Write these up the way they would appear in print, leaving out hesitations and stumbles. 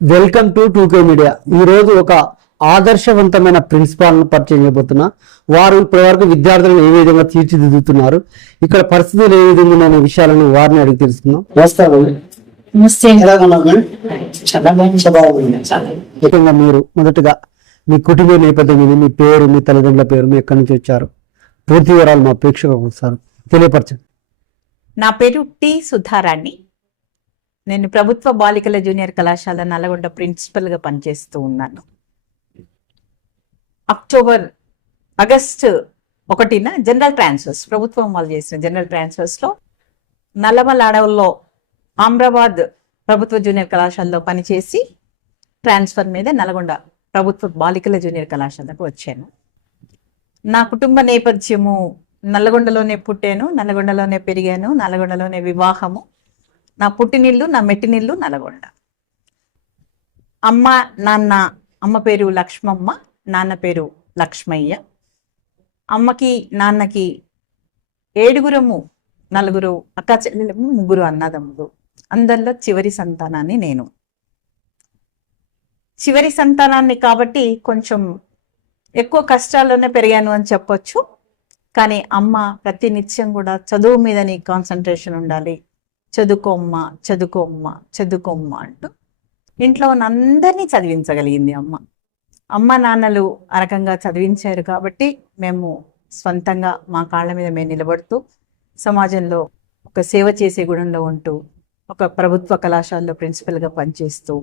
Welcome to 2K media. ఈ రోజు ఒక ఆదర్శవంతమైన ప్రిన్సిపాల్ను పరిచయం చేయబోతున్నా. వారు ఇప్పటివరకు విద్యార్థులను ఏ విధంగా తీర్చిదిద్దుతున్నారు, ఇక్కడ పరిస్థితులు ఏ విధంగా ఉన్న విషయాలను వారిని అడిగి తెలుసుకుందాం. ముఖ్యంగా మీరు మొదటగా మీ కుటుంబ నేపథ్యం ఏంది, మీ పేరు, మీ తల్లిదండ్రుల పేరు, మీ ఎక్కడి నుంచి వచ్చారు, పూర్తి వివరాలు మా ప్రేక్షకులకు సార్ తెలియపరచండి. నా పేరు టి సుధారాణి. నేను ప్రభుత్వ బాలికల జూనియర్ కళాశాల నల్లగొండ ప్రిన్సిపల్గా పనిచేస్తూ ఉన్నాను. ఆగస్టు 1న జనరల్ ట్రాన్స్ఫర్స్, ప్రభుత్వం వాళ్ళు చేసిన జనరల్ ట్రాన్స్ఫర్స్లో నల్లమల అడవుల్లో ఆమ్రాబాద్ ప్రభుత్వ జూనియర్ కళాశాలలో పనిచేసి ట్రాన్స్ఫర్ మీద నల్గొండ ప్రభుత్వ బాలికల జూనియర్ కళాశాలకు వచ్చాను. నా కుటుంబ నేపథ్యము నల్లగొండలోనే పుట్టాను, నల్లగొండలోనే పెరిగాను, నల్లగొండలోనే వివాహము. నా పుట్టినిల్లు, నా మెట్టినిల్లు నల్గొండ. అమ్మ పేరు లక్ష్మమ్మ, నాన్న పేరు లక్ష్మయ్య. అమ్మకి నాన్నకి 7 నలుగురు అక్క చెల్లెలు, 3 అన్నదమ్ములు. అందరిలో చివరి సంతానాన్ని నేను. చివరి సంతానాన్ని కాబట్టి కొంచెం ఎక్కువ కష్టాల్లోనే పెరిగాను అని చెప్పొచ్చు. కానీ అమ్మ ప్రతినిత్యం కూడా చదువు మీద నీ కాన్సన్ట్రేషన్ ఉండాలి, చదువుకోమ్మా చదువుకోమ్మా చదువుకోమ్మా అంటూ ఇంట్లో ఉన్న అందరినీ చదివించగలిగింది అమ్మ. అమ్మ నాన్నలు ఆ రకంగా చదివించారు కాబట్టి మేము స్వంతంగా మా కాళ్ళ మీద మేము నిలబడుతూ సమాజంలో ఒక సేవ చేసే గుణంలో ఉంటూ ఒక ప్రభుత్వ కళాశాలలో ప్రిన్సిపల్గా పనిచేస్తూ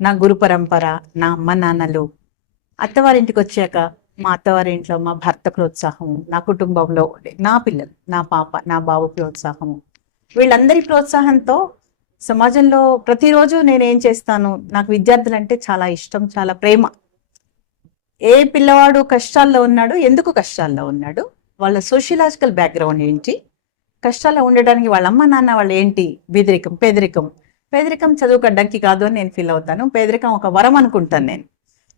నా గురు పరంపర, నా అమ్మ నాన్నలు, అత్తవారింటికి వచ్చాక మా అత్తవారింట్లో మా భర్త ప్రోత్సాహము, నా కుటుంబంలో నా పిల్లలు, నా పాప, నా బాబు ప్రోత్సాహము, వీళ్ళందరి ప్రోత్సాహంతో సమాజంలో ప్రతిరోజు నేనేం చేస్తాను, నాకు విద్యార్థులంటే చాలా ఇష్టం, చాలా ప్రేమ. ఏ పిల్లవాడు కష్టాల్లో ఉన్నాడు, ఎందుకు కష్టాల్లో ఉన్నాడు, వాళ్ళ సోషియలాజికల్ బ్యాక్గ్రౌండ్ ఏంటి, కష్టాల్లో ఉండడానికి వాళ్ళ అమ్మ నాన్న వాళ్ళు ఏంటి, పేదరికం చదువుకు అడ్డంకి కాదు అని నేను ఫీల్ అవుతాను. పేదరికం ఒక వరం అనుకుంటాను నేను.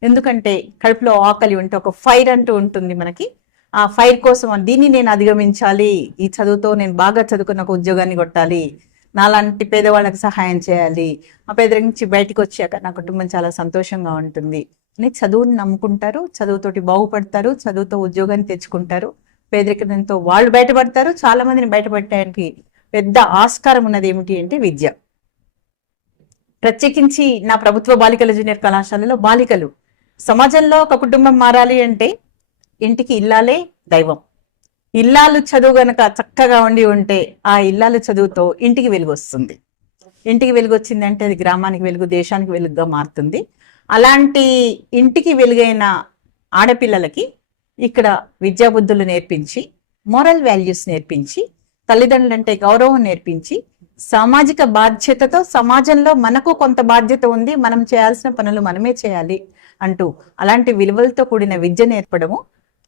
ఎందుకంటే కడుపులో ఆకలి ఉంటే ఒక ఫైర్ అంటూ ఉంటుంది మనకి. ఆ ఫైర్ కోసం దీన్ని నేను అధిగమించాలి, ఈ చదువుతో నేను బాగా చదువుకున్న ఒక ఉద్యోగాన్ని కొట్టాలి, నాలాంటి పేదవాళ్ళకి సహాయం చేయాలి, ఆ పేదరికం నుంచి బయటకు వచ్చాక నా కుటుంబం చాలా సంతోషంగా ఉంటుంది అని చదువుని నమ్ముకుంటారు, చదువుతోటి బాగుపడతారు, చదువుతో ఉద్యోగాన్ని తెచ్చుకుంటారు, పేదరికంతో వాళ్ళు బయటపడతారు. చాలా మందిని బయటపడటానికి పెద్ద ఆస్కారం ఉన్నది ఏమిటి అంటే విద్య. ప్రత్యేకించి నా ప్రభుత్వ బాలికల జూనియర్ కళాశాలలో బాలికలు సమాజంలో ఒక కుటుంబం మారాలి అంటే ఇంటికి ఇల్లాలే దైవం. ఇల్లాలు చదువు గనక చక్కగా ఉంటే ఆ ఇల్లాలు చదువుతో ఇంటికి వెలుగు వస్తుంది. ఇంటికి వెలుగు వచ్చిందంటే అది గ్రామానికి వెలుగు, దేశానికి వెలుగుగా మారుతుంది. అలాంటి ఇంటికి వెలుగైన ఆడపిల్లలకి ఇక్కడ విద్యాబుద్ధులు నేర్పించి, మోరల్ వాల్యూస్ నేర్పించి, తల్లిదండ్రులంటే గౌరవం నేర్పించి, సామాజిక బాధ్యతతో సమాజంలో మనకు కొంత బాధ్యత ఉంది, మనం చేయాల్సిన పనులు మనమే చేయాలి అంటూ అలాంటి విలువలతో కూడిన విద్య నేర్పడము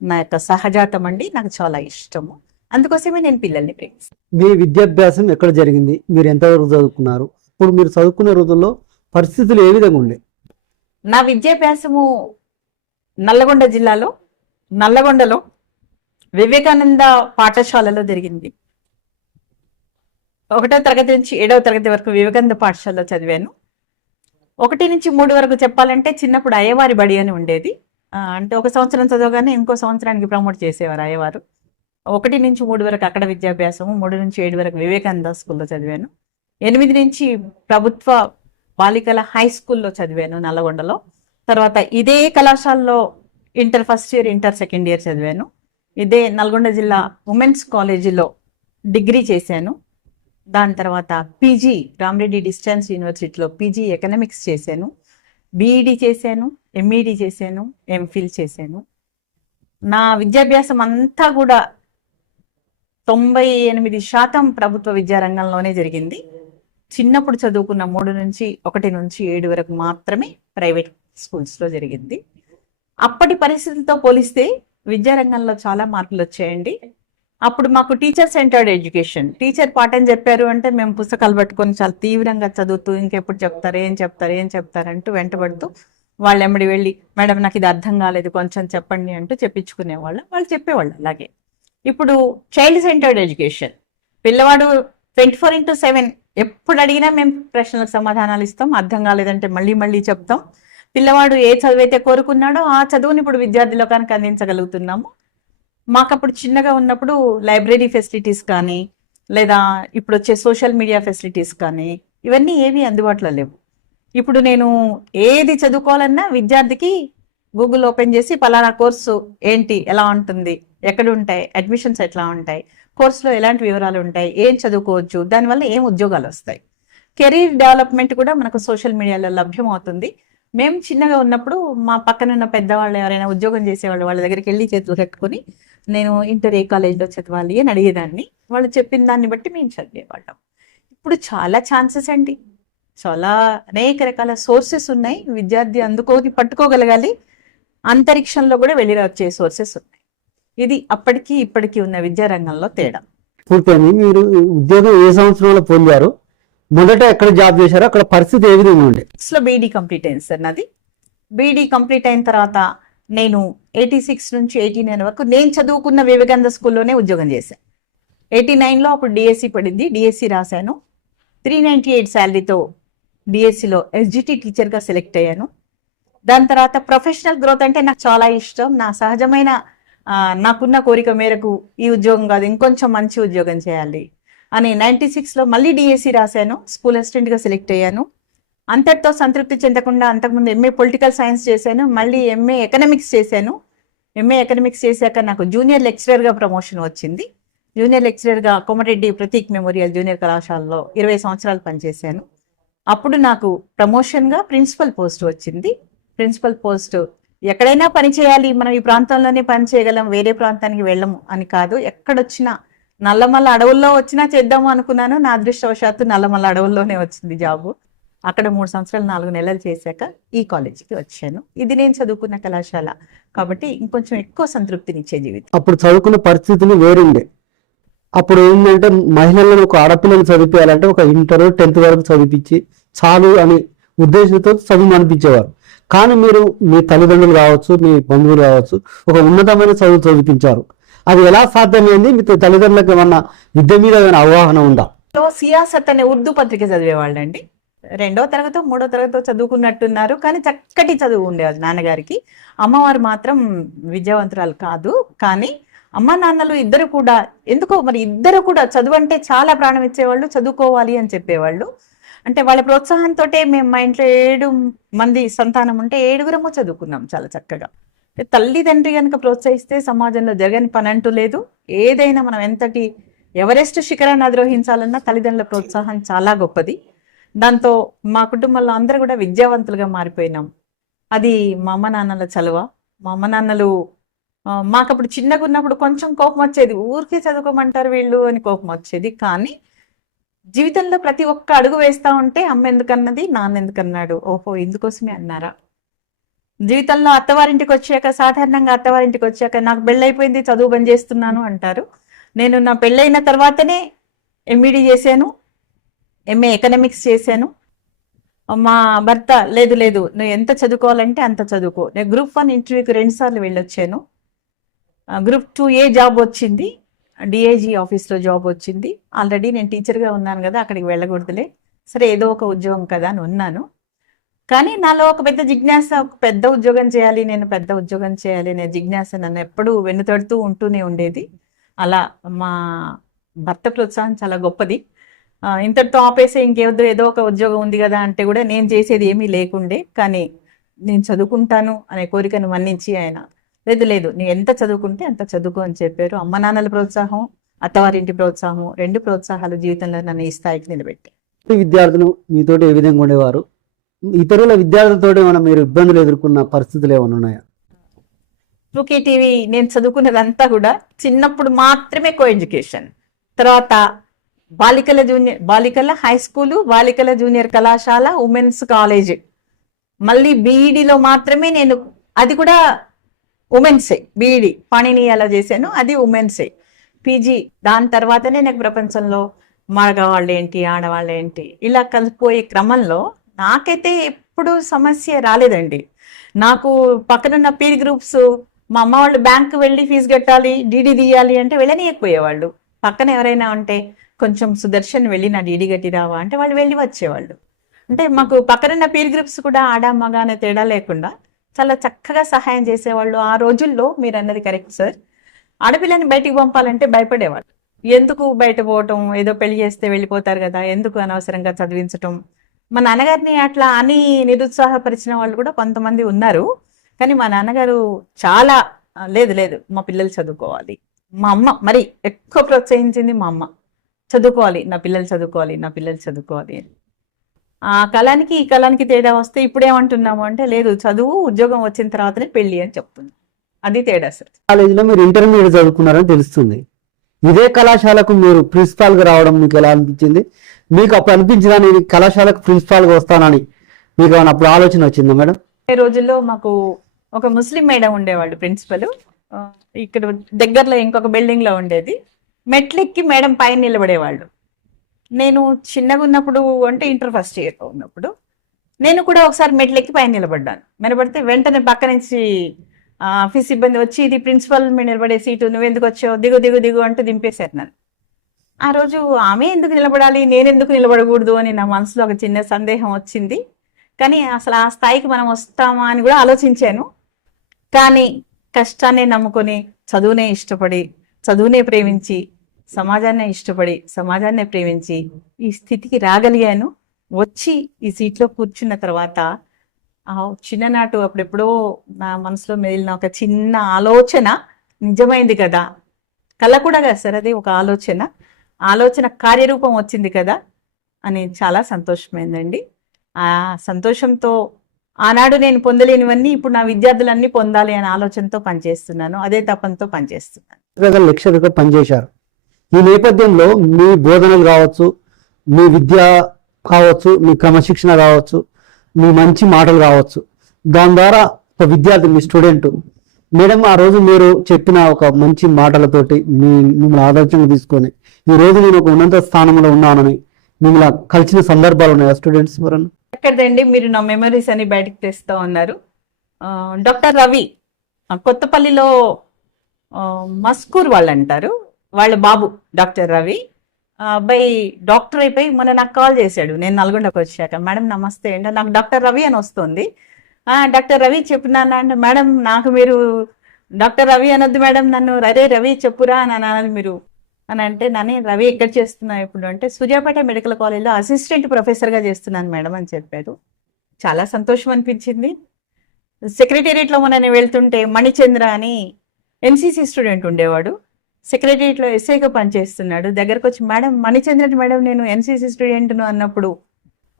నా యొక్క సహజాతం అండి. నాకు చాలా ఇష్టము. అందుకోసమే నేను పిల్లల్ని ప్రేమిస్తాను. మీ విద్యాభ్యాసం ఎక్కడ జరిగింది, మీరు ఎంతవరకు చదువుకున్నారు, ఇప్పుడు మీరు చదువుకునే రోజుల్లో పరిస్థితులు ఏ విధంగా ఉండే? నా విద్యాభ్యాసము నల్లగొండ జిల్లాలో నల్లగొండలో వివేకానంద పాఠశాలలో జరిగింది. 1వ తరగతి నుంచి 7వ తరగతి వరకు వివేకానంద పాఠశాలలో చదివాను. 1 నుంచి 3 వరకు చెప్పాలంటే చిన్నప్పుడు అయ్యవారి బడి అని ఉండేది. అంటే 1 సంవత్సరం చదవగానే ఇంకో సంవత్సరానికి ప్రమోట్ చేసేవారు అయ్యవారు. 1 నుంచి 3 వరకు అక్కడ విద్యాభ్యాసము, 3 నుంచి 7 వరకు వివేకానంద స్కూల్లో చదివాను. 8 నుంచి ప్రభుత్వ బాలికల హై స్కూల్లో చదివాను నల్లగొండలో. తర్వాత ఇదే కళాశాలలో inter first year, inter second year చదివాను. ఇదే నల్గొండ జిల్లా ఉమెన్స్ కాలేజీలో డిగ్రీ చేశాను. దాని తర్వాత పీజీ రామరెడ్డి డిస్టెన్స్ యూనివర్సిటీలో పీజీ ఎకనామిక్స్ చేశాను, బీఈడి చేశాను, ఎంఈడి చేశాను, ఎంఫిల్ చేశాను. నా విద్యాభ్యాసం అంతా కూడా 98% ప్రభుత్వ విద్యారంగంలోనే జరిగింది. చిన్నప్పుడు చదువుకున్న 1 నుంచి 7 వరకు మాత్రమే ప్రైవేట్ స్కూల్స్లో జరిగింది. అప్పటి పరిస్థితులతో పోలిస్తే విద్యారంగంలో చాలా మార్పులు వచ్చాయండి. అప్పుడు మాకు టీచర్ సెంటర్డ్ ఎడ్యుకేషన్, టీచర్ పాఠం చెప్పారు అంటే మేము పుస్తకాలు పట్టుకొని చాలా తీవ్రంగా చదువుతూ ఇంకెప్పుడు చెప్తారు, ఏం చెప్తారంటూ వెంటబడుతూ వాళ్ళ ఎమ్మడి వెళ్ళి, మేడం నాకు ఇది అర్థం కాలేదు కొంచెం చెప్పండి అంటూ చెప్పించుకునేవాళ్ళం. వాళ్ళు చెప్పేవాళ్ళు అలాగే. ఇప్పుడు చైల్డ్ సెంటర్డ్ ఎడ్యుకేషన్, పిల్లవాడు 24/7 ఎప్పుడు అడిగినా మేము ప్రశ్నలకు సమాధానాలు ఇస్తాం. అర్థం కాలేదంటే మళ్ళీ మళ్ళీ చెప్తాం. పిల్లవాడు ఏ చదువైతే కోరుకున్నాడో ఆ చదువుని ఇప్పుడు విద్యార్థి లోకానికి అందించగలుగుతున్నాము. మాకప్పుడు చిన్నగా ఉన్నప్పుడు లైబ్రరీ ఫెసిలిటీస్ కానీ లేదా ఇప్పుడు వచ్చే సోషల్ మీడియా ఫెసిలిటీస్ కానీ ఇవన్నీ ఏవి అందుబాటులో లేవు. ఇప్పుడు నేను ఏది చదువుకోవాలన్నా విద్యార్థికి గూగుల్ ఓపెన్ చేసి పలానా కోర్సు ఏంటి, ఎలా ఉంటుంది, ఎక్కడ ఉంటాయి, అడ్మిషన్స్ ఎట్లా ఉంటాయి, కోర్సులో ఎలాంటి వివరాలు ఉంటాయి, ఏం చదువుకోవచ్చు, దానివల్ల ఏం ఉద్యోగాలు వస్తాయి, కెరీర్ డెవలప్మెంట్ కూడా మనకు సోషల్ మీడియాలో లభ్యం అవుతుంది. మేము చిన్నగా ఉన్నప్పుడు మా పక్కన ఉన్న పెద్దవాళ్ళు ఎవరైనా ఉద్యోగం చేసేవాళ్ళు వాళ్ళ దగ్గరికి వెళ్ళి చేతులు కట్టుకొని నేను ఇంటర్ ఏ కాలేజ్లో చదవాలి అని అడిగేదాన్ని. వాళ్ళు చెప్పిన దాన్ని బట్టి మేము చదివేవాళ్ళం. ఇప్పుడు చాలా ఛాన్సెస్ అండి, చాలా అనేక రకాల సోర్సెస్ ఉన్నాయి. విద్యార్థి పట్టుకోగలగాలి. అంతరిక్షంలో కూడా వెళ్ళి వచ్చే సోర్సెస్ ఉన్నాయి. ఇది అప్పటికి ఇప్పటికీ ఉన్న విద్యారంగంలో తేడా. పూర్తయింది. మీరు ఉద్యోగం ఏ సంవత్సరంలో పొందారు, మొదట ఎక్కడ జాబ్ చేశారో అక్కడ పరిస్థితి ఏ విధంగా ఉండే? లో బీఈడీ కంప్లీట్ అయింది సార్ నాది. బీఈడీ కంప్లీట్ అయిన తర్వాత నేను 86 నుంచి 89 వరకు నేను చదువుకున్న వివేకానంద స్కూల్లోనే ఉద్యోగం చేశాను. 89లో అప్పుడు డిఎస్సి పడింది, డిఎస్సి రాశాను. 398 శాలరీతో డిఎస్సిలో ఎస్జిటి టీచర్గా సెలెక్ట్ అయ్యాను. దాని తర్వాత ప్రొఫెషనల్ గ్రోత్ అంటే నాకు చాలా ఇష్టం. నా సహజమైన నాకున్న కోరిక మేరకు ఈ ఉద్యోగం కాదు ఇంకొంచెం మంచి ఉద్యోగం చేయాలి అని 96లో మళ్ళీ డిఎస్సి రాశాను. స్కూల్ అసిస్టెంట్గా సెలెక్ట్ అయ్యాను. అంతటితో సంతృప్తి చెందకుండా అంతకుముందు ఎంఏ పొలిటికల్ సైన్స్ చేశాను, మళ్ళీ ఎంఏ ఎకనామిక్స్ చేశాను. ఎంఏ ఎకనామిక్స్ చేశాక నాకు జూనియర్ లెక్చరర్గా ప్రమోషన్ వచ్చింది. జూనియర్ లెక్చరర్గా కోమటిరెడ్డి ప్రతీక్ మెమోరియల్ జూనియర్ కళాశాలలో 20 సంవత్సరాలు పనిచేశాను. అప్పుడు నాకు ప్రమోషన్గా ప్రిన్సిపల్ పోస్ట్ వచ్చింది. ప్రిన్సిపల్ పోస్ట్ ఎక్కడైనా పని చేయాలి, మనం ఈ ప్రాంతంలోనే పని చేయగలం, వేరే ప్రాంతానికి వెళ్ళము అని కాదు. ఎక్కడొచ్చినా నల్లమల్ల అడవుల్లో వచ్చినా చేద్దాము అనుకున్నాను. నా అదృష్టవశాత్తు నల్లమల్ల అడవుల్లోనే వచ్చింది జాబు. అక్కడ 3 సంవత్సరాలు 4 నెలలు చేశాక ఈ కాలేజీకి వచ్చాను. ఇది నేను చదువుకున్న కళాశాల కాబట్టి ఇంకొంచెం ఎక్కువ సంతృప్తినిచ్చే జీవితం. అప్పుడు చదువుకున్న పరిస్థితులు వేరుండే. అప్పుడు ఏంటంటే మహిళలను ఒక ఆడపిల్లని చదివించాలంటే ఒక ఇంటర్ 10th వరకు చదివించి చాలు అని ఉద్దేశంతో చదువు అనిపించేవారు. కానీ మీరు మీ తల్లిదండ్రులు కావచ్చు, మీ బంధువులు కావచ్చు, ఒక ఉన్నతమైన చదువు చదివించారు. అది ఎలా సాధ్యమైంది? మీ తల్లిదండ్రులకు ఏమన్నా విద్య మీద ఏమైనా అవగాహన ఉందా? సియాసత్ అనే ఉర్దూ పత్రిక చదివేవాళ్ళండి. 2వ తరగతో 3వ తరగతో చదువుకున్నట్టున్నారు, కానీ చక్కటి చదువు ఉండేది నాన్నగారికి. అమ్మవారు మాత్రం విద్యావంతురాలు కాదు. కానీ అమ్మ నాన్నలు ఇద్దరు కూడా ఎందుకో మరి ఇద్దరు కూడా చదువు అంటే చాలా ప్రాణం ఇచ్చేవాళ్ళు, చదువుకోవాలి అని చెప్పేవాళ్ళు. అంటే వాళ్ళ ప్రోత్సాహంతో మేము మా ఇంట్లో 7 మంది సంతానం ఉంటే 7గురము చదువుకున్నాం చాలా చక్కగా. తల్లిదండ్రి కనుక ప్రోత్సహిస్తే సమాజంలో జరగని పని అంటూ లేదు. ఏదైనా మనం ఎంతటి ఎవరెస్ట్ శిఖరాన్ని అధిరోహించాలన్నా తల్లిదండ్రుల ప్రోత్సాహం చాలా గొప్పది. దాంతో మా కుటుంబంలో అందరూ కూడా విద్యావంతులుగా మారిపోయినాం. అది మా అమ్మ నాన్నల చలువ. మా అమ్మ నాన్నలు మాకప్పుడు చిన్నగా ఉన్నప్పుడు కొంచెం కోపం వచ్చేది, ఊరికే చదువుకోమంటారు వీళ్ళు అని కోపం వచ్చేది. కానీ జీవితంలో ప్రతి ఒక్క అడుగు వేస్తా ఉంటే అమ్మ ఎందుకన్నది, నాన్న ఎందుకన్నాడు, ఓహో ఇందుకోసమే అన్నారా. జీవితంలో అత్తవారింటికి వచ్చాక, సాధారణంగా అత్తవారింటికి వచ్చాక నాకు పెళ్ళైపోయింది చదువు బంద్ చేస్తున్నాను అంటారు. నేను నా పెళ్ళైన తర్వాతనే ఎంఈడి చేశాను, ఎంఏ ఎకనామిక్స్ చేశాను. మా భర్త లేదు నువ్వు ఎంత చదువుకోవాలంటే అంత చదువుకో. నేను గ్రూప్ 1 ఇంటర్వ్యూకి 2 సార్లు వెళ్ళొచ్చాను. గ్రూప్ 2A జాబ్ వచ్చింది, డిఐజీ ఆఫీస్లో జాబ్ వచ్చింది. ఆల్రెడీ నేను టీచర్గా ఉన్నాను కదా, అక్కడికి వెళ్ళకూడదులే, సరే ఏదో ఒక ఉద్యోగం కదా అని ఉన్నాను. కానీ నాలో ఒక పెద్ద జిజ్ఞాస, ఒక పెద్ద ఉద్యోగం చేయాలి, నేను పెద్ద ఉద్యోగం చేయాలి అనే జిజ్ఞాస నన్ను ఎప్పుడూ వెన్నుతడుతూ ఉంటూనే ఉండేది. అలా మా భర్త ప్రోత్సాహం చాలా గొప్పది. ఇంతటితో ఆపేసే ఇంకేదో ఏదో ఒక ఉద్యోగం ఉంది కదా అంటే కూడా నేను చేసేది ఏమీ లేకుండే. కానీ నేను చదువుకుంటాను అనే కోరికను మన్నించి ఆయన లేదు నీ ఎంత చదువుకుంటే అంత చదువుకో అని చెప్పారు. అమ్మ నాన్నల ప్రోత్సాహం, అత్తవారింటి ప్రోత్సాహం, 2 ప్రోత్సాహాలు జీవితంలో నన్ను ఈ స్థాయికి నిలబెట్టాయి. విద్యార్థులు మీతోటి ఏ విధంగా ఉండేవారు? ఇతరుల విద్యార్థులతో ఏమైనా మీరు ఇబ్బందులు ఎదుర్కొన్న పరిస్థితులు ఏమైనా ఉన్నాయా? టూకే టీవీ నేను చదువుకున్నదంతా కూడా చిన్నప్పుడు మాత్రమే కో ఎడ్యుకేషన్. తర్వాత బాలికల హై స్కూలు, బాలికల జూనియర్ కళాశాల, ఉమెన్స్ కాలేజ్, మళ్ళీ బీఈడీలో మాత్రమే నేను, అది కూడా ఉమెన్సే. బీఈడీ పాణినీయాలో చేశాను, అది ఉమెన్సే. పీజీ దాని తర్వాతనే నాకు ప్రపంచంలో మగవాళ్ళు ఏంటి, ఆడవాళ్ళు ఏంటి ఇలా కలిసిపోయే క్రమంలో నాకైతే ఎప్పుడు సమస్య రాలేదండి. నాకు పక్కనున్న పీర్ గ్రూప్స్, మా అమ్మ వాళ్ళు బ్యాంకు వెళ్ళి ఫీజు కట్టాలి, డీడీ తీయాలి అంటే వెళ్ళనీయకపోయేవాళ్ళు. పక్కన ఎవరైనా ఉంటే కొంచెం సుదర్శన్ వెళ్ళి నా డీడీ గట్టి రావా అంటే వాళ్ళు వెళ్ళి వచ్చేవాళ్ళు. అంటే మాకు పక్కనున్న పీర్ గ్రూప్స్ కూడా ఆడ మగ అనే తేడా లేకుండా చాలా చక్కగా సహాయం చేసేవాళ్ళు. ఆ రోజుల్లో మీరు అన్నది కరెక్ట్ సార్, ఆడపిల్లని బయటికి పంపాలంటే భయపడేవాళ్ళు. ఎందుకు బయట పోవటం, ఏదో పెళ్లి చేస్తే వెళ్ళిపోతారు కదా, ఎందుకు అనవసరంగా చదివించటం. మా నాన్నగారిని అట్లా అని నిరుత్సాహపరిచిన వాళ్ళు కూడా కొంతమంది ఉన్నారు. కానీ మా నాన్నగారు చాలా లేదు లేదు మా పిల్లలు చదువుకోవాలి. మా అమ్మ మరి ఎక్కువ ప్రోత్సహించింది మా అమ్మ, చదువుకోవాలి నా పిల్లలు చదువుకోవాలి, నా పిల్లలు చదువుకోవాలి అని. ఆ కాలానికి ఈ కాలానికి తేడా వస్తే ఇప్పుడు ఏమంటున్నాము అంటే లేదు చదువు ఉద్యోగం వచ్చిన తర్వాతనే పెళ్లి అని చెప్తుంది. అది తేడా సార్. కాలేజీలో మీరు ఇంటర్మీడియట్ చదువుకున్నారని తెలుస్తుంది. ఇదే కళాశాలకు మీరు ప్రిన్సిపాల్ గా రావడం మీకు ఎలా అనిపించింది? మీకు అప్పుడు అనిపించిందా నేను ఈ కళాశాలకు ప్రిన్సిపాల్ గా వస్తానని? మీకు ఏమైనా అప్పుడు ఆలోచన వచ్చిందా మేడం? ఈ రోజుల్లో మాకు ఒక ముస్లిం మేడం ఉండేవాళ్ళు ప్రిన్సిపల్, ఇక్కడ దగ్గరలో ఇంకొక బిల్డింగ్ లో ఉండేది. మెట్లెక్కి మేడం పైన నిలబడేవాళ్ళు. నేను చిన్నగా ఉన్నప్పుడు అంటే ఇంటర్ ఫస్ట్ ఇయర్ లో ఉన్నప్పుడు నేను కూడా ఒకసారి మెట్లెక్కి పైన నిలబడ్డాను. నిలబడితే వెంటనే పక్క నుంచి ఆఫీస్ సిబ్బంది వచ్చి ఇది ప్రిన్సిపల్ మీద నిలబడే సీటు, నువ్వు ఎందుకు వచ్చావు, దిగు దిగు దిగు అంటూ దింపేశారు నన్ను. ఆ రోజు ఆమె ఎందుకు నిలబడాలి, నేను ఎందుకు నిలబడకూడదు అని నా మనసులో ఒక చిన్న సందేహం వచ్చింది. కానీ అసలు ఆ స్థాయికి మనం వస్తామా అని కూడా ఆలోచించాను. కానీ కష్టాన్ని నమ్ముకొని చదువునే ఇష్టపడి, చదువునే ప్రేమించి, సమాజాన్నే ఇష్టపడి, సమాజాన్నే ప్రేమించి ఈ స్థితికి రాగలిగాను. వచ్చి ఈ సీట్లో కూర్చున్న తర్వాత ఆ చిన్ననాటు అప్పుడెప్పుడో నా మనసులో మెదిలిన ఒక చిన్న ఆలోచన నిజమైంది కదా, కళ కూడా కదా సార్ అది, ఒక ఆలోచన కార్యరూపం వచ్చింది కదా అని చాలా సంతోషమైందండి. ఆ సంతోషంతో ఆనాడు నేను పొందలేనివన్నీ ఇప్పుడు నా విద్యార్థులన్నీ పొందాలి అనే ఆలోచనతో పనిచేస్తున్నాను, అదే తపంతో పనిచేస్తున్నాను. లెక్చరర్గా పనిచేశారు. ఈ నేపథ్యంలో మీ బోధనలు కావచ్చు, మీ విద్య కావచ్చు, మీ క్రమశిక్షణ కావచ్చు, మీ మంచి మాటలు కావచ్చు, దాని ద్వారా ఒక విద్యార్థి, మీ స్టూడెంట్ మేడం ఆ రోజు మీరు చెప్పిన ఒక మంచి మాటలతోటి మిమ్మల్ని ఆదర్శంగా తీసుకొని ఈ రోజు నేను ఒక ఉన్నత స్థానంలో ఉన్నానని మిమ్మల్ని కలిసిన సందర్భాలు ఉన్నాయా స్టూడెంట్స్ ఎవరన్నా? ఎక్కడండి మీరు నా మెమరీస్ అని బయటకు తెస్తా ఉన్నారు. డాక్టర్ రవి కొత్తపల్లిలో మస్కూర్ వాళ్ళు అంటారు, వాళ్ళ బాబు డాక్టర్ రవి. అబ్బాయి డాక్టర్ అయిపోయి మొన్న నాకు కాల్ చేశాడు నేను నల్గొండకు వచ్చాక. మేడం నమస్తే అంటే నాకు డాక్టర్ రవి అని వస్తుంది. డాక్టర్ రవి చెప్పినాను అంటే మేడం నాకు మీరు డాక్టర్ రవి అనొద్దు మేడం, నన్ను అరే రవి చెప్పురా అని అనాలి మీరు అని అంటే, నన్ను రవి ఎక్కడ చేస్తున్నా ఇప్పుడు అంటే సూర్యాపేట మెడికల్ కాలేజ్లో అసిస్టెంట్ ప్రొఫెసర్గా చేస్తున్నాను మేడం అని చెప్పారు. చాలా సంతోషం అనిపించింది. సెక్రటేరియట్లో మొన్న నేను వెళ్తుంటే మణిచంద్ర అని ఎన్సీసీ స్టూడెంట్ ఉండేవాడు, సెక్రటేరియట్లో ఎస్ఐగా పనిచేస్తున్నాడు. దగ్గరకు వచ్చి మేడం మణిచంద్రన్ మేడం నేను ఎన్సీసీ స్టూడెంట్ను అన్నప్పుడు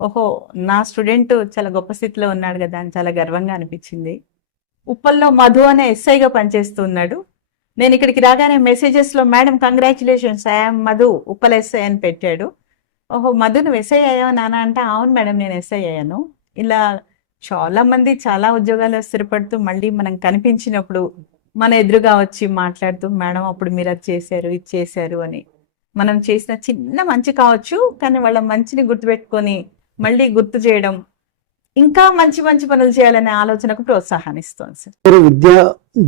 ఓహో నా స్టూడెంట్ చాలా గొప్ప స్థితిలో ఉన్నాడు కదా అని చాలా గర్వంగా అనిపించింది. ఉప్పల్లో మధు అనే ఎస్ఐగా పనిచేస్తున్నాడు. నేను ఇక్కడికి రాగానే మెసేజెస్లో madam congratulations I'm Madhu Uppal SI అని పెట్టాడు. ఓహో మధు నువ్వు ఎస్ఐ అయ్యావు నాన్న అంటే అవును మేడం నేను ఎస్ఐ అయ్యాను. ఇలా చాలా మంది చాలా ఉద్యోగాలు స్థిరపడుతూ మళ్ళీ మనం కనిపించినప్పుడు మన ఎదురుగా వచ్చి మాట్లాడుతూ మేడం అప్పుడు మీరు అది చేశారు ఇది చేశారు అని, మనం చేసిన చిన్న మంచి కావచ్చు కానీ వాళ్ళ మంచిని గుర్తుపెట్టుకొని మళ్ళీ గుర్తు చేయడం, ఇంకా మంచి మంచి పనులు చేయాలనే ఆలోచనకు ప్రోత్సాహాన్ని ఇస్తుంది సార్. మీరు విద్య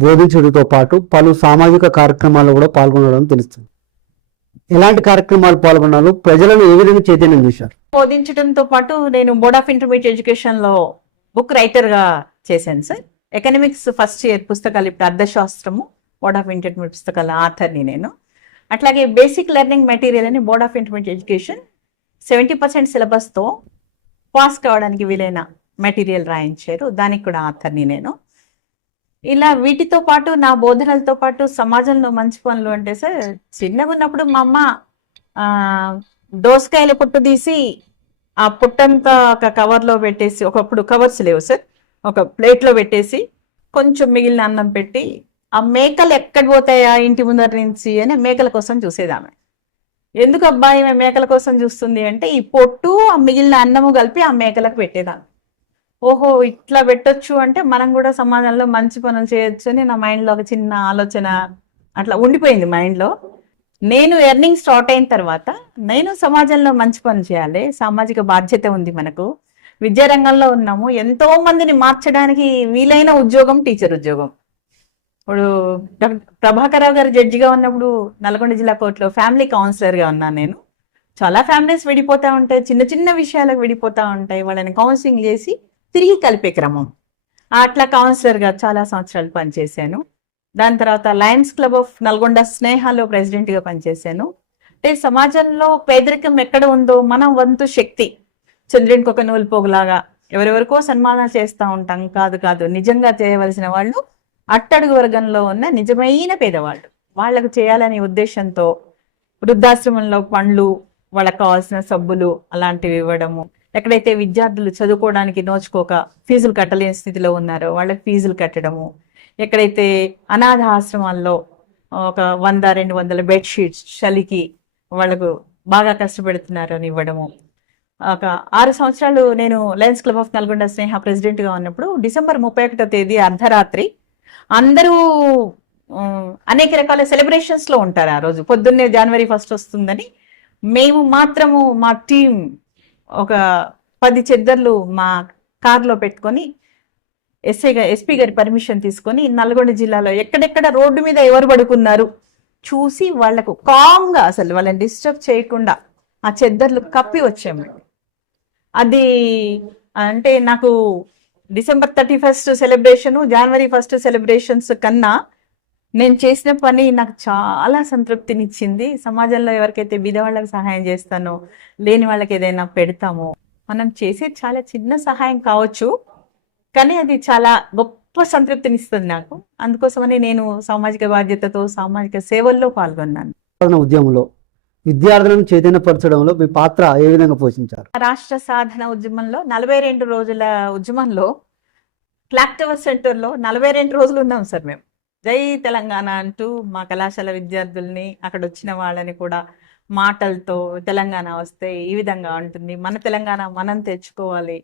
బోధించడంతో పాటు పలు సామాజిక కార్యక్రమాల్లో కూడా పాల్గొనడం తెలుస్తుంది. ఎలాంటి కార్యక్రమాలు పాల్గొన్నారు, ప్రజలను ఏ విధంగా చైతన్యం చేశారు? బోధించడంతో పాటు నేను బోర్డ్ ఆఫ్ ఇంటర్మీడియట్ ఎడ్యుకేషన్లో బుక్ రైటర్గా చేశాను సార్. ఎకనామిక్స్ ఫస్ట్ ఇయర్ పుస్తకాలు ఇప్పుడు అర్థశాస్త్రము బోర్డ్ ఆఫ్ ఇంటర్మీడియట్ పుస్తకాల ఆథర్ని నేను. అట్లాగే బేసిక్ లెర్నింగ్ మెటీరియల్ అని బోర్డ్ ఆఫ్ ఇంటర్మీడియట్ ఎడ్యుకేషన్ 70% సిలబస్తో పాస్ కావడానికి వీలైన మెటీరియల్ రాయించారు, దానికి కూడా ఆథర్ని నేను. ఇలా వీటితో పాటు నా బోధనలతో పాటు సమాజంలో మంచి పనులు అంటే సార్, చిన్నగా ఉన్నప్పుడు మా అమ్మ దోసకాయల పుట్టు తీసి ఆ పుట్టంతా ఒక కవర్లో పెట్టేసి, ఒకప్పుడు కవర్స్ లేవు సార్, ఒక ప్లేట్లో పెట్టేసి కొంచెం మిగిలిన అన్నం పెట్టి ఆ మేకలు ఎక్కడ పోతాయా ఇంటి ముందర నుంచి అని మేకల కోసం చూసేదామె. ఎందుకు అబ్బాయి మేకల కోసం చూస్తుంది అంటే ఈ పొట్టు ఆ మిగిలిన అన్నము కలిపి ఆ మేకలకు పెట్టేదామె. ఓహో ఇట్లా పెట్టొచ్చు అంటే మనం కూడా సమాజంలో మంచి పనులు చేయొచ్చు అని నా మైండ్లో ఒక చిన్న ఆలోచన అట్లా ఉండిపోయింది మైండ్లో. నేను ఎర్నింగ్ స్టార్ట్ అయిన తర్వాత నేను సమాజంలో మంచి పనులు చేయాలి, సామాజిక బాధ్యత ఉంది మనకు, విద్యారంగంలో ఉన్నాము, ఎంతో మందిని మార్చడానికి వీలైన ఉద్యోగం టీచర్ ఉద్యోగం. ఇప్పుడు డాక్టర్ ప్రభాకర్ రావు గారు జడ్జిగా ఉన్నప్పుడు నల్గొండ జిల్లా కోర్టులో ఫ్యామిలీ కౌన్సిలర్గా ఉన్నాను నేను. చాలా ఫ్యామిలీస్ విడిపోతూ ఉంటాయి, చిన్న చిన్న విషయాలకు విడిపోతూ ఉంటాయి. వాళ్ళని కౌన్సిలింగ్ చేసి తిరిగి కలిపే క్రమం. అట్లా కౌన్సిలర్గా చాలా సంవత్సరాలు పనిచేశాను. దాని తర్వాత లయన్స్ క్లబ్ ఆఫ్ నల్గొండ స్నేహాలో ప్రెసిడెంట్గా పనిచేశాను. అంటే సమాజంలో పేదరికం ఎక్కడ ఉందో మన వంతు శక్తి చంద్రునికి ఒక నూలు పోగులాగా ఎవరెవరికో సన్మానాలు చేస్తూ ఉంటాం. కాదు కాదు, నిజంగా చేయవలసిన వాళ్ళు అట్టడుగు వర్గంలో ఉన్న నిజమైన పేదవాళ్ళు, వాళ్లకు చేయాలనే ఉద్దేశంతో వృద్ధాశ్రమంలో పండ్లు, వాళ్ళకి కావాల్సిన సబ్బులు అలాంటివి ఇవ్వడము, ఎక్కడైతే విద్యార్థులు చదువుకోవడానికి నోచుకోక ఫీజులు కట్టలేని స్థితిలో ఉన్నారో వాళ్ళకి ఫీజులు కట్టడము, ఎక్కడైతే అనాథ ఆశ్రమాల్లో ఒక 100-200 బెడ్షీట్స్ చలికి వాళ్ళకు బాగా కష్టపెడుతున్నారో అని ఇవ్వడము. ఒక 6 సంవత్సరాలు నేను లయన్స్ క్లబ్ ఆఫ్ నల్గొండ స్నేహ ప్రెసిడెంట్గా ఉన్నప్పుడు డిసెంబర్ 31వ తేదీ అర్ధరాత్రి అందరూ అనేక రకాల సెలబ్రేషన్స్లో ఉంటారు. ఆ రోజు పొద్దున్నే జనవరి 1 వస్తుందని మేము మాత్రము మా టీం ఒక 10 చెద్దర్లు మా కార్లో పెట్టుకొని ఎస్పీ గారి పర్మిషన్ తీసుకొని నల్గొండ జిల్లాలో ఎక్కడెక్కడ రోడ్డు మీద ఎవరు పడుకున్నారు చూసి వాళ్లకు కామ్గా, అసలు వాళ్ళని డిస్టర్బ్ చేయకుండా ఆ చెద్దర్లు కప్పి వచ్చామండి. అది అంటే నాకు డిసెంబర్ 31 సెలబ్రేషను, జనవరి 1 సెలబ్రేషన్స్ కన్నా నేను చేసిన పని నాకు చాలా సంతృప్తినిచ్చింది. సమాజంలో ఎవరికైతే బీదవాళ్ళకి సహాయం చేస్తానో, లేని వాళ్ళకి ఏదైనా పెడతామో, మనం చేసే చాలా చిన్న సహాయం కావచ్చు, కానీ అది చాలా గొప్ప సంతృప్తినిస్తుంది నాకు. అందుకోసమని నేను సామాజిక బాధ్యతతో సామాజిక సేవల్లో పాల్గొన్నాను. ఉద్యమంలో విద్యార్థులను చైతన్యపరచడంలో మీ పాత్ర ఏ విధంగా పోషించారు? రాష్ట్ర సాధన ఉద్యమంలో 42 రోజుల ఉద్యమంలో క్లాక్ టవర్ సెంటర్లో 42 రోజులు ఉన్నాం సార్. మేము జై తెలంగాణ అంటూ మా కళాశాల విద్యార్థుల్ని, అక్కడ వచ్చిన వాళ్ళని కూడా మాటలతో తెలంగాణ వస్తే ఈ విధంగా ఉంటుంది, మన తెలంగాణ మనం తెచ్చుకోవాలి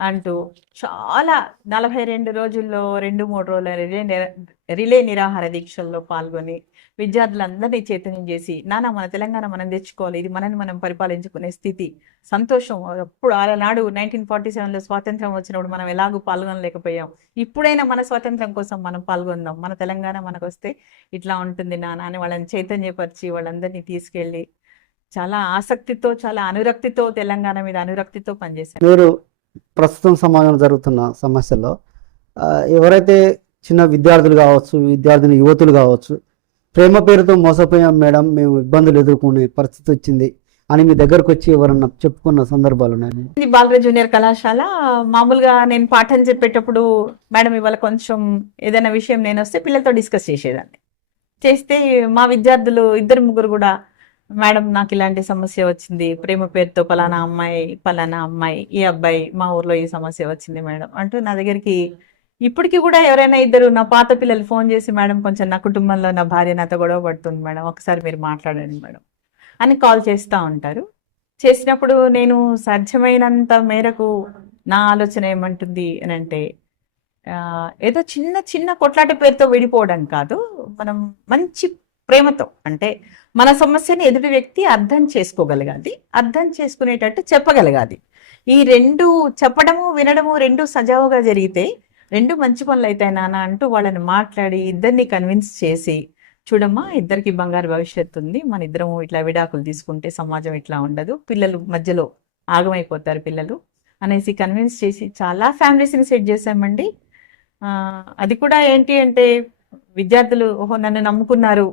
అంటూ చాలా 42 రోజుల్లో 2-3 రోజుల రిలే నిరాహార దీక్షల్లో పాల్గొని విద్యార్థులందరినీ చైతన్యం చేసి, నాన్న మన తెలంగాణ మనం తెచ్చుకోవాలి, ఇది మనని మనం పరిపాలించుకునే స్థితి, సంతోషం. అప్పుడు ఆనాడు 1947లో స్వాతంత్రం వచ్చినప్పుడు మనం ఎలాగూ పాల్గొనలేకపోయాం, ఇప్పుడైనా మన స్వాతంత్రం కోసం మనం పాల్గొందాం, మన తెలంగాణ మనకు వస్తే ఇట్లా ఉంటుంది నాన్న అని వాళ్ళని చైతన్యపరిచి వాళ్ళందరినీ తీసుకెళ్ళి చాలా ఆసక్తితో, చాలా అనురక్తితో, తెలంగాణ మీద అనురక్తితో పనిచేశారు. మీరు ప్రస్తుతం సమాజంలో జరుగుతున్న సమస్యల్లో ఎవరైతే చిన్న విద్యార్థులు కావచ్చు, విద్యార్థిని యువతులు కావచ్చు, ప్రేమ పేరుతో మోసపోయాం మేడం, మేము ఇబ్బందులు ఎదుర్కొనే పరిస్థితి వచ్చింది అని మీ దగ్గరకు వచ్చి ఎవరన్నా చెప్పుకున్న సందర్భాలు ఉన్నాయి? బాలరాజ్ జూనియర్ కళాశాల మామూలుగా నేను పాఠం చెప్పేటప్పుడు మేడం ఇవాళ కొంచెం ఏదైనా విషయం నేను వస్తే పిల్లలతో డిస్కస్ చేసేదాన్ని. చేస్తే మా విద్యార్థులు 2-3 కూడా, మేడం నాకు ఇలాంటి సమస్య వచ్చింది, ప్రేమ పేరుతో పలానా అమ్మాయి, ఈ అబ్బాయి, మా ఊర్లో ఈ సమస్య వచ్చింది మేడం అంటూ నా దగ్గరికి ఇప్పటికీ కూడా ఎవరైనా 2 నా పాత పిల్లలు ఫోన్ చేసి, మేడం కొంచెం నా కుటుంబంలో నా భార్య నాతో గొడవ పడుతుంది మేడం, ఒకసారి మీరు మాట్లాడండి మేడం అని కాల్ చేస్తూ ఉంటారు. చేసినప్పుడు నేను సాధ్యమైనంత మేరకు నా ఆలోచన ఏమంటుంది అని అంటే, ఏదో చిన్న చిన్న కొట్లాట పేరుతో విడిపోవడం కాదు, మనం మంచి ప్రేమతో, అంటే మన సమస్యని ఎదుటి వ్యక్తి అర్థం చేసుకోగలగాలి, అర్థం చేసుకునేటట్టు చెప్పగలగాలి. ఈ 2 చెప్పడము వినడము 2 సజావుగా జరిగితే 2 మంచి పనులు అవుతాయి నాన్న అంటూ వాళ్ళని మాట్లాడి ఇద్దరిని కన్విన్స్ చేసి, చూడమ్మా ఇద్దరికి బంగారు భవిష్యత్తు ఉంది, మన ఇద్దరము ఇట్లా విడాకులు తీసుకుంటే సమాజం ఇట్లా ఉండదు, పిల్లలు మధ్యలో ఆగమైపోతారు పిల్లలు అనేసి కన్విన్స్ చేసి చాలా ఫ్యామిలీస్ని సెట్ చేశామండి. అది కూడా ఏంటి అంటే, విద్యార్థులు ఓహో నన్ను నమ్ముకున్నారు,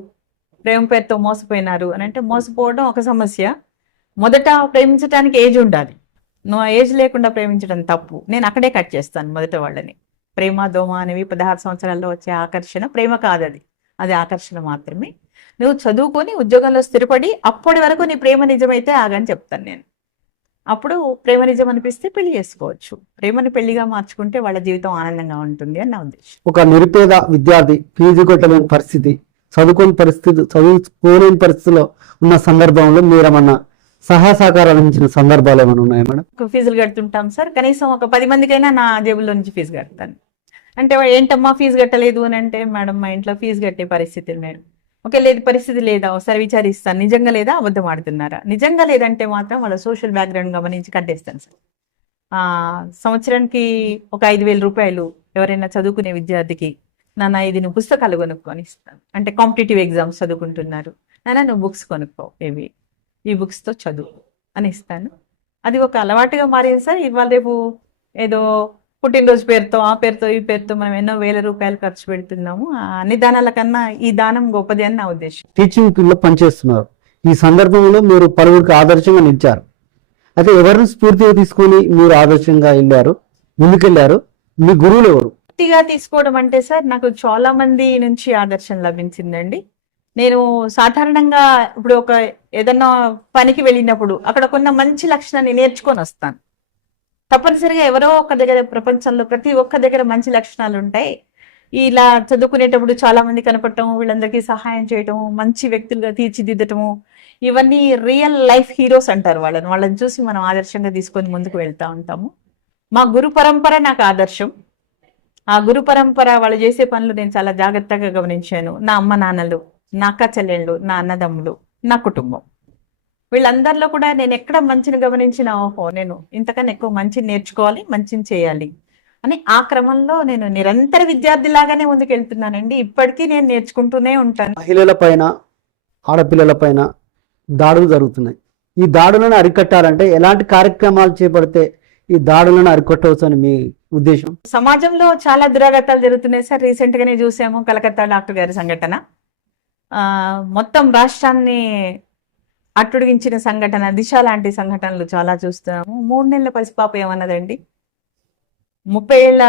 ప్రేమ పేరుతో మోసపోయినారు అని అంటే, మోసపోవడం ఒక సమస్య. మొదట ప్రేమించడానికి ఏజ్ ఉండాలి, నువ్వు ఏజ్ లేకుండా ప్రేమించడం తప్పు. నేను అక్కడే కట్ చేస్తాను మొదట వాళ్ళని. ప్రేమ దోమ అనేవి 16 సంవత్సరాల్లో వచ్చే ఆకర్షణ ప్రేమ కాదు, అది ఆకర్షణ మాత్రమే. నువ్వు చదువుకొని ఉద్యోగంలో స్థిరపడి అప్పటి వరకు నీ ప్రేమ నిజమైతే ఆగని చెప్తాను నేను. అప్పుడు ప్రేమ నిజం అనిపిస్తే పెళ్లి చేసుకోవచ్చు, ప్రేమని పెళ్లిగా మార్చుకుంటే వాళ్ళ జీవితం ఆనందంగా ఉంటుంది అని నా ఉద్దేశం. ఒక నిరుపేద విద్యార్థి ఫీజు కట్టలేని పరిస్థితి, చదువుకోలేని పరిస్థితిలో ఉన్న సందర్భంలో మీరేమన్నా సహాయ సహకారాలు అందించిన సందర్భాలు ఏమైనా ఉన్నాయా మేడం? ఫీజులు కడుతుంటాం సార్, కనీసం ఒక 10 మందికైనా నా జేబులో నుంచి ఫీజు కడతాను. అంటే ఏంటమ్మా ఫీజు కట్టలేదు అని అంటే, మేడం మా ఇంట్లో ఫీజు కట్టే పరిస్థితి మేడం. ఓకే, లేదు పరిస్థితి లేదా, ఒకసారి విచారిస్తాను, నిజంగా లేదా అబద్ధం ఆడుతున్నారా, నిజంగా లేదంటే మాత్రం వాళ్ళ సోషల్ బ్యాక్గ్రౌండ్ గమనించి కట్టేస్తాను సార్. సంవత్సరానికి ఒక 5,000 రూపాయలు ఎవరైనా చదువుకునే విద్యార్థికి, నాన్న ఇది నువ్వు పుస్తకాలు కొనుక్కొని ఇస్తాను, అంటే కాంపిటేటివ్ ఎగ్జామ్స్ చదువుకుంటున్నారు, నాన్న నువ్వు బుక్స్ కొనుక్కో, ఇవి ఈ బుక్స్తో చదువు అని ఇస్తాను. అది ఒక అలవాటుగా మారింది సార్. ఇవాళ రేపు ఏదో పుట్టినరోజు పేరుతో ఆ పేరుతో ఈ పేరుతో మనం ఎన్నో వేల రూపాయలు ఖర్చు పెడుతున్నాము. అన్ని దానాల కన్నా ఈ దానం గొప్పది అని నా ఉద్దేశం. టీచింగ్ ఫీల్డ్లో పనిచేస్తున్నారు. ఈ సందర్భంలో మీరు పలువురికి ఆదర్శంగా నిలిచారు. అయితే ఎవరిని స్ఫూర్తిగా తీసుకొని మీరు ఆదర్శంగా ముందుకెళ్ళారు? మీ గురువులు ఎవరు? పూర్తిగా తీసుకోవడం అంటే సార్, నాకు చాలా మంది నుంచి ఆదర్శం లభించిందండి. నేను సాధారణంగా ఇప్పుడు ఏదన్నా పనికి వెళ్ళినప్పుడు అక్కడ కొన్న మంచి లక్షణాన్ని నేర్చుకొని వస్తాను. తప్పనిసరిగా ఎవరో ఒక దగ్గర, ప్రపంచంలో ప్రతి ఒక్క దగ్గర మంచి లక్షణాలు ఉంటాయి. ఇలా చదువుకునేటప్పుడు చాలా మంది కనపడటం, వీళ్ళందరికీ సహాయం చేయటం, మంచి వ్యక్తులుగా తీర్చిదిద్దటము, ఇవన్నీ రియల్ లైఫ్ హీరోస్ అంటారు వాళ్ళని చూసి మనం ఆదర్శంగా తీసుకొని ముందుకు వెళ్తా ఉంటాము. మా గురు పరంపర నాకు ఆదర్శం. ఆ గురు పరంపర వాళ్ళు చేసే పనులు నేను చాలా జాగ్రత్తగా గమనించాను. నా అమ్మ నాన్నలు, నా అక్క చెల్లెళ్ళు, నా అన్నదమ్ములు, నా కుటుంబం, వీళ్ళందరిలో కూడా నేను ఎక్కడ మంచిని గమనించిన, ఓహో నేను ఇంతకన్నా ఎక్కువ మంచిని నేర్చుకోవాలి, మంచిని చేయాలి అని ఆ క్రమంలో నేను నిరంతర విద్యార్థిలాగానే ముందుకెళ్తున్నానండి. ఇప్పటికీ నేను నేర్చుకుంటూనే ఉంటాను. మహిళల పైన, ఆడపిల్లల పైన దాడులు జరుగుతున్నాయి. ఈ దాడులను అరికట్టాలంటే ఎలాంటి కార్యక్రమాలు చేపడితే ఈ దాడులను అరికట్టవచ్చు అని మీ ఉద్దేశం? సమాజంలో చాలా దురాగతాలు జరుగుతున్నాయి సార్. రీసెంట్ గానే చూసాము కలకత్తా డాక్టర్ గారి సంఘటన. మొత్తం రాష్ట్రాన్ని అట్టుడిగించిన సంఘటన, దిశ లాంటి సంఘటనలు చాలా చూస్తున్నాము. 3 నెలల పసిపాప ఏమన్నదండి, 30 ఏళ్ల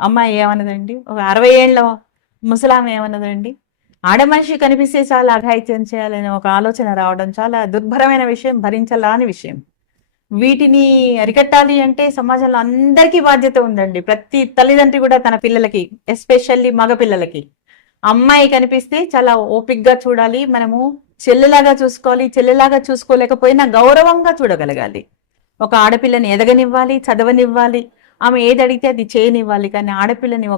అమ్మాయి ఏమన్నదండి, ఒక 60 ఏళ్ల ముసలామె ఏమన్నదండి. ఆడ మనిషి కనిపిస్తే చాలా అఘాయిత్యం చేయాలని ఒక ఆలోచన రావడం చాలా దుర్భరమైన విషయం, భరించలాని విషయం. వీటిని అరికట్టాలి అంటే సమాజంలో అందరికీ బాధ్యత ఉందండి. ప్రతి తల్లిదండ్రి కూడా తన పిల్లలకి, ఎస్పెషల్లీ మగ పిల్లలకి, అమ్మాయి కనిపిస్తే చాలా ఓపిక్గా చూడాలి. మనము చెల్లెలాగా చూసుకోవాలి. చెల్లెలాగా చూసుకోలేకపోయినా గౌరవంగా చూడగలగాలి. ఒక ఆడపిల్లని ఎదగనివ్వాలి, చదవనివ్వాలి, ఆమె ఏది అడిగితే అది చేయనివ్వాలి. కానీ ఆడపిల్లని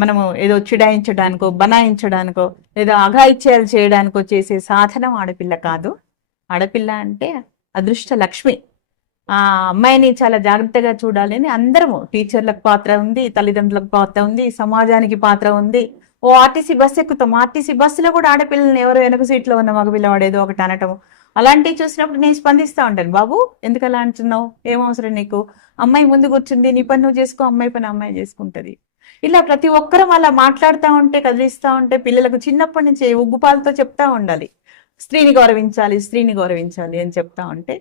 మనము ఏదో చిడాయించడానికో, బనాయించడానికో, ఏదో అఘాయిత్యాలు చేయడానికో చేసే సాధనం ఆడపిల్ల కాదు. ఆడపిల్ల అంటే అదృష్ట లక్ష్మి. ఆ అమ్మాయిని చాలా జాగ్రత్తగా చూడాలని అందరము, టీచర్లకు పాత్ర ఉంది, తల్లిదండ్రులకు పాత్ర ఉంది, సమాజానికి పాత్ర ఉంది. ఓ ఆర్టీసీ బస్సు ఎక్కుతాం, ఆర్టీసీ బస్సులో కూడా ఆడపిల్లల్ని ఎవరో వెనక సీట్లో ఉన్న మగపిల్లవాడు ఏదో ఒకటి అనటం, అలాంటివి చూసినప్పుడు నేను స్పందిస్తూ ఉంటాను. బాబు ఎందుకు అలా అంటున్నావు, ఏం అవసరం నీకు, అమ్మాయి ముందు కూర్చుంది, నీ పని నువ్వు చేసుకో, అమ్మాయి పని అమ్మాయి చేసుకుంటుంది. ఇలా ప్రతి ఒక్కరం అలా మాట్లాడుతూ ఉంటే, కదిలిస్తూ ఉంటే పిల్లలకు చిన్నప్పటి నుంచి ఉగ్గుపాలతో చెప్తా ఉండాలి. స్త్రీని గౌరవించాలి, స్త్రీని గౌరవించాలి అని చెప్తా ఉంటే,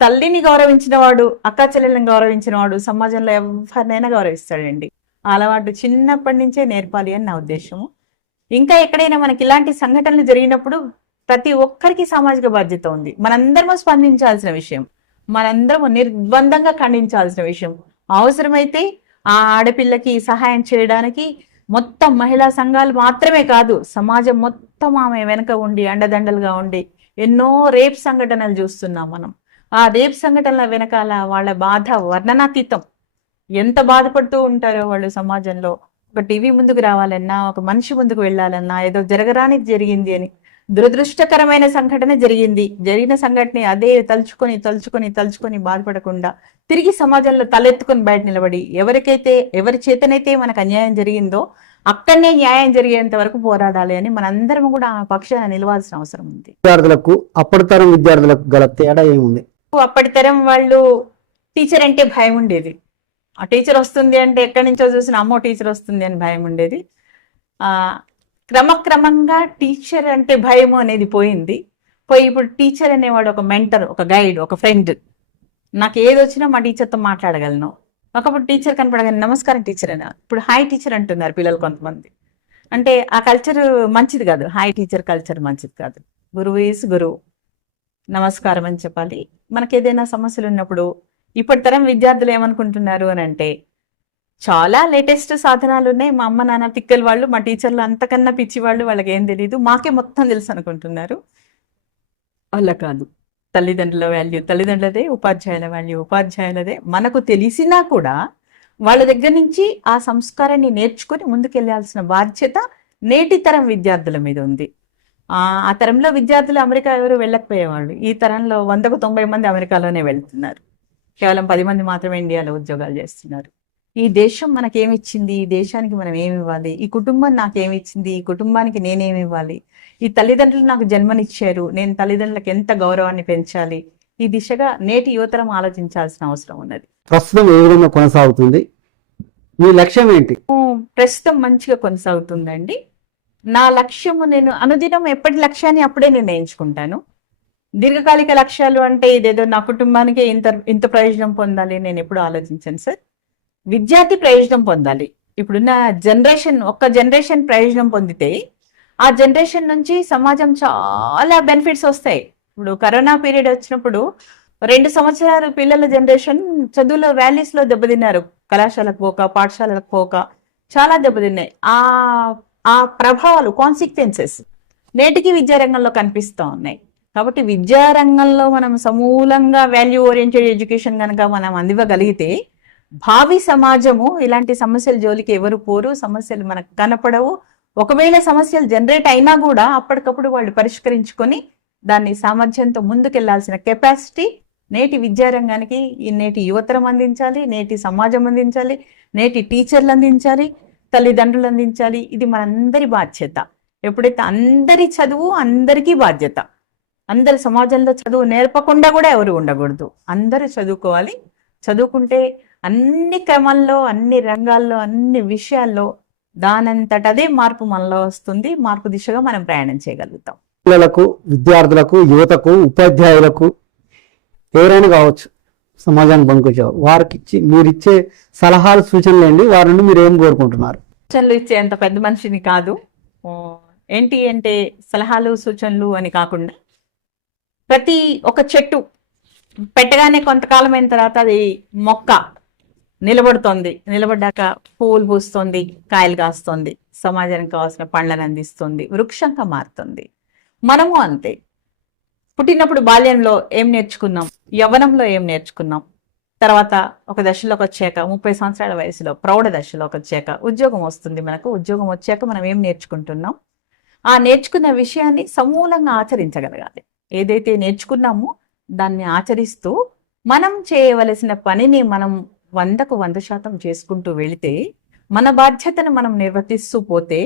తల్లిని గౌరవించిన వాడు, అక్క చెల్లెలను గౌరవించిన వాడు సమాజంలో ఎవరినైనా గౌరవిస్తాడండి. ఆ అలవాటు చిన్నప్పటి నుంచే నేర్పాలి అని నా ఉద్దేశము. ఇంకా ఎక్కడైనా మనకి ఇలాంటి సంఘటనలు జరిగినప్పుడు ప్రతి ఒక్కరికి సామాజిక బాధ్యత ఉంది. మనందరము స్పందించాల్సిన విషయం, మనందరము నిర్బంధంగా ఖండించాల్సిన విషయం. అవసరమైతే ఆ ఆడపిల్లకి సహాయం చేయడానికి మొత్తం మహిళా సంఘాలు మాత్రమే కాదు, సమాజం మొత్తం ఆమె వెనక ఉండి అండదండలుగా ఉండి, ఎన్నో రేప్ సంఘటనలు చూస్తున్నాం మనం. ఆ రేప్ సంఘటనల వెనకాల వాళ్ళ బాధ వర్ణనాతీతం. ఎంత బాధపడుతూ ఉంటారో వాళ్ళు సమాజంలో. ఒక టీవీ ముందుకు రావాలన్నా, ఒక మనిషి ముందుకు వెళ్ళాలన్నా, ఏదో జరగరానికి జరిగింది అని, దురదృష్టకరమైన సంఘటన జరిగింది, జరిగిన సంఘటన అదే తలుచుకొని తలుచుకొని తలుచుకొని బాధపడకుండా తిరిగి సమాజంలో తలెత్తుకొని బయట నిలబడి, ఎవరి చేతనైతే మనకు అన్యాయం జరిగిందో అక్కడనే న్యాయం జరిగేంత వరకు పోరాడాలి అని మనందరం కూడా ఆ పక్షాన నిలవాల్సిన అవసరం ఉంది. విద్యార్థులకు, అప్పటి తరం విద్యార్థులకు గల తేడా ఏముంది? అప్పటి తరం వాళ్ళు టీచర్ అంటే భయం ఉండేది. ఆ టీచర్ వస్తుంది అంటే ఎక్కడి నుంచో చూసిన అమ్మో టీచర్ వస్తుంది అని భయం ఉండేది. క్రమక్రమంగా టీచర్ అంటే భయము అనేది పోయి ఇప్పుడు టీచర్ అనేవాడు ఒక మెంటర్, ఒక గైడ్, ఒక ఫ్రెండ్. నాకు ఏది వచ్చినా మా టీచర్తో మాట్లాడగలను. ఒకప్పుడు టీచర్ కనపడగానే నమస్కారం టీచర్ అయినా, ఇప్పుడు హాయ్ టీచర్ అంటున్నారు పిల్లలు కొంతమంది. అంటే ఆ కల్చర్ మంచిది కాదు, హాయ్ టీచర్ కల్చర్ మంచిది కాదు. గురువు ఈజ్ గురువు, నమస్కారం అని చెప్పాలి. మనకి ఏదైనా సమస్యలు ఉన్నప్పుడు ఇప్పటి తరం విద్యార్థులు ఏమనుకుంటున్నారు అని అంటే, చాలా లేటెస్ట్ సాధనాలు ఉన్నాయి, మా అమ్మ నాన్న తిక్కలు వాళ్ళు, మా టీచర్లు అంతకన్నా పిచ్చి వాళ్ళు, వాళ్ళకి ఏం తెలియదు, మాకే మొత్తం తెలుసు అనుకుంటున్నారు. అలా కాదు. తల్లిదండ్రుల వాల్యూ తల్లిదండ్రులదే, ఉపాధ్యాయుల వాల్యూ ఉపాధ్యాయులదే. మనకు తెలిసినా కూడా వాళ్ళ దగ్గర నుంచి ఆ సంస్కారాన్ని నేర్చుకొని ముందుకెళ్లాల్సిన బాధ్యత నేటి తరం విద్యార్థుల మీద ఉంది. ఆ తరంలో విద్యార్థులు అమెరికా ఎవరు వెళ్ళకపోయేవాళ్ళు. ఈ తరంలో 100కు 90 మంది అమెరికాలోనే వెళ్తున్నారు. కేవలం 10 మంది మాత్రమే ఇండియాలో ఉద్యోగాలు చేస్తున్నారు. ఈ దేశం మనకేమిచ్చింది, ఈ దేశానికి మనం ఏమి ఇవ్వాలి, ఈ కుటుంబం నాకేమిచ్చింది, ఈ కుటుంబానికి నేనేమి ఇవ్వాలి, ఈ తల్లిదండ్రులు నాకు జన్మనిచ్చారు, నేను తల్లిదండ్రులకు ఎంత గౌరవాన్ని పెంచాలి, ఈ దిశగా నేటి యువతరం ఆలోచించాల్సిన అవసరం ఉన్నది. ప్రస్తుతం ఏ విధంగా కొనసాగుతుంది, మీ లక్ష్యం ఏంటి? ప్రస్తుతం మంచిగా కొనసాగుతుందండి. నా లక్ష్యము, నేను అనుదినం ఎప్పటి లక్ష్యాన్ని అప్పుడే నిర్ణయించుకుంటాను. దీర్ఘకాలిక లక్ష్యాలు అంటే ఇదేదో నా కుటుంబానికి ఇంత ప్రయోజనం పొందాలి నేను ఎప్పుడు ఆలోచించాను సార్. విద్యార్థి ప్రయోజనం పొందాలి. ఇప్పుడున్న జనరేషన్, ఒక్క జనరేషన్ ప్రయోజనం పొందితే ఆ జనరేషన్ నుంచి సమాజం చాలా బెనిఫిట్స్ వస్తాయి. ఇప్పుడు కరోనా పీరియడ్ వచ్చినప్పుడు 2 సంవత్సరాలు పిల్లల జనరేషన్ చదువులో వాల్యూస్ లో దెబ్బతిన్నారు. కళాశాలకు పోక, పాఠశాలకు పోక చాలా దెబ్బతిన్నాయి. ఆ ప్రభావాలు, కాన్సిక్వెన్సెస్ నేటికి విద్యారంగంలో కనిపిస్తూ ఉన్నాయి. కాబట్టి విద్యారంగంలో మనం సమూలంగా వాల్యూ ఓరియంటెడ్ ఎడ్యుకేషన్ కనుక మనం అందివ్వగలిగితే భావి సమాజము ఇలాంటి సమస్యల జోలికి ఎవరు పోరు, సమస్యలు మనకు కనపడవు. ఒకవేళ సమస్యలు జనరేట్ అయినా కూడా అప్పటికప్పుడు వాళ్ళు పరిష్కరించుకొని దాన్ని సామర్థ్యంతో ముందుకెళ్లాల్సిన కెపాసిటీ నేటి విద్యారంగానికి, నేటి యువతరం అందించాలి, నేటి సమాజం అందించాలి, నేటి టీచర్లు అందించాలి, తల్లిదండ్రులు అందించాలి. ఇది మనందరి బాధ్యత. ఎప్పుడైతే అందరి చదువు అందరికీ బాధ్యత, అందరి సమాజంలో చదువు నేర్పకుండా కూడా ఎవరు ఉండకూడదు. అందరూ చదువుకోవాలి. చదువుకుంటే అన్ని క్రమాల్లో, అన్ని రంగాల్లో, అన్ని విషయాల్లో దానంతటదే మార్పు మనలో వస్తుంది. మార్పు దిశగా మనం ప్రయాణం చేయగలుగుతాం. పిల్లలకు, విద్యార్థులకు, యువతకు, ఉపాధ్యాయులకు, ఎవరైనా కావచ్చు, సమాజానికి పనికొచ్చేవారు, వారికి మీరిచ్చే సలహాలు, సూచనలు ఏంటి? వారి నుండి మీరు ఏం కోరుకుంటున్నారు? సూచనలు ఇచ్చే అంత పెద్ద మనిషిని కాదు. ఏంటి అంటే సలహాలు, సూచనలు అని కాకుండా ప్రతి ఒక్క చెట్టు పెట్టగానే కొంతకాలం అయిన తర్వాత అది మొక్క నిలబడుతోంది, నిలబడ్డాక పువ్వులు పూస్తుంది, కాయలు కాస్తుంది, సమాజానికి కావాల్సిన పండ్లను అందిస్తుంది, వృక్షంగా మారుతుంది. మనము అంతే. పుట్టినప్పుడు బాల్యంలో ఏం నేర్చుకున్నాం, యవ్వనంలో ఏం నేర్చుకున్నాం, తర్వాత ఒక దశలోకి వచ్చాక 30 సంవత్సరాల వయసులో ప్రౌఢ దశలోకి వచ్చాక ఉద్యోగం వస్తుంది మనకు. ఉద్యోగం వచ్చాక మనం ఏం నేర్చుకుంటున్నాం, ఆ నేర్చుకున్న విషయాన్ని సమూలంగా ఆచరించగలగాలి. ఏదైతే నేర్చుకున్నామో దాన్ని ఆచరిస్తూ మనం చేయవలసిన పనిని మనం 100కు 100% చేసుకుంటూ వెళితే, మన బాధ్యతను మనం నిర్వర్తిస్తూ పోతే,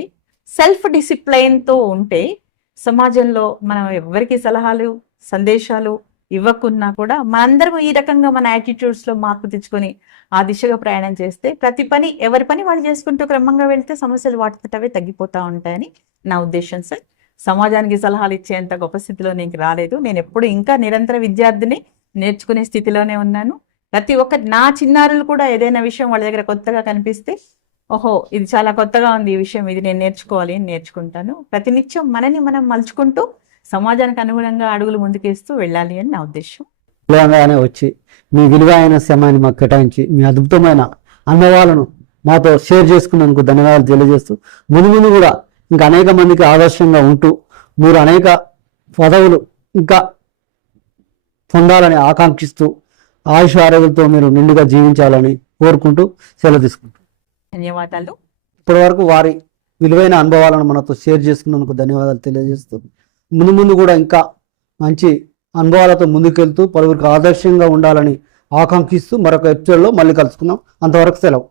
సెల్ఫ్ డిసిప్లైన్తో ఉంటే సమాజంలో మనం ఎవరికి సలహాలు, సందేశాలు ఇవ్వకున్నా కూడా మనందరం ఈ రకంగా మన యాటిట్యూడ్స్లో మార్పు తెచ్చుకొని ఆ దిశగా ప్రయాణం చేస్తే, ప్రతి పని ఎవరి పని వాళ్ళు చేసుకుంటూ క్రమంగా వెళ్తే సమస్యలు వాటితోటవే తగ్గిపోతూ ఉంటాయని నా ఉద్దేశం సార్. సమాజానికి సలహాలు ఇచ్చేంత గొప్ప స్థితిలో నేను రాలేదు. నేను ఎప్పుడు ఇంకా నిరంతర విద్యార్థిని, నేర్చుకునే స్థితిలోనే ఉన్నాను. ప్రతి ఒక్క నా చిన్నారులు కూడా ఏదైనా విషయం వాళ్ళ దగ్గర కొత్తగా కనిపిస్తే, ఓహో ఇది చాలా కొత్తగా ఉంది ఈ విషయం, ఇది నేను నేర్చుకోవాలి అని నేర్చుకుంటాను. ప్రతినిత్యం మనని మనం మలుచుకుంటూ సమాజానికి అనుగుణంగా అడుగులు ముందుకేస్తూ వెళ్ళాలి అని నా ఉద్దేశం. తెలంగాణ వచ్చి మీ విలువైన సమయాన్ని మాకు కేటాయించి మీ అద్భుతమైన అనుభవాలను మాతో షేర్ చేసుకున్నందుకు ధన్యవాదాలు తెలియజేస్తూ, ముందు కూడా ఇంకా అనేక మందికి ఆదర్శంగా ఉంటూ మీరు అనేక పదవులు ఇంకా పొందాలని ఆకాంక్షిస్తూ ఆయుష ఆరోగ్యంతో మీరు నిండుగా జీవించాలని కోరుకుంటూ సెలవు తీసుకుంటాం. ధన్యవాదాలు. ఇప్పటి వరకు వారి విలువైన అనుభవాలను మనతో షేర్ చేసుకున్నందుకు ధన్యవాదాలు తెలియజేస్తూ, ముందు కూడా ఇంకా మంచి అనుభవాలతో ముందుకెళ్తూ పలువురికి ఆదర్శంగా ఉండాలని ఆకాంక్షిస్తూ మరొక ఎపిసోడ్లో మళ్ళీ కలుసుకుందాం. అంతవరకు సెలవు.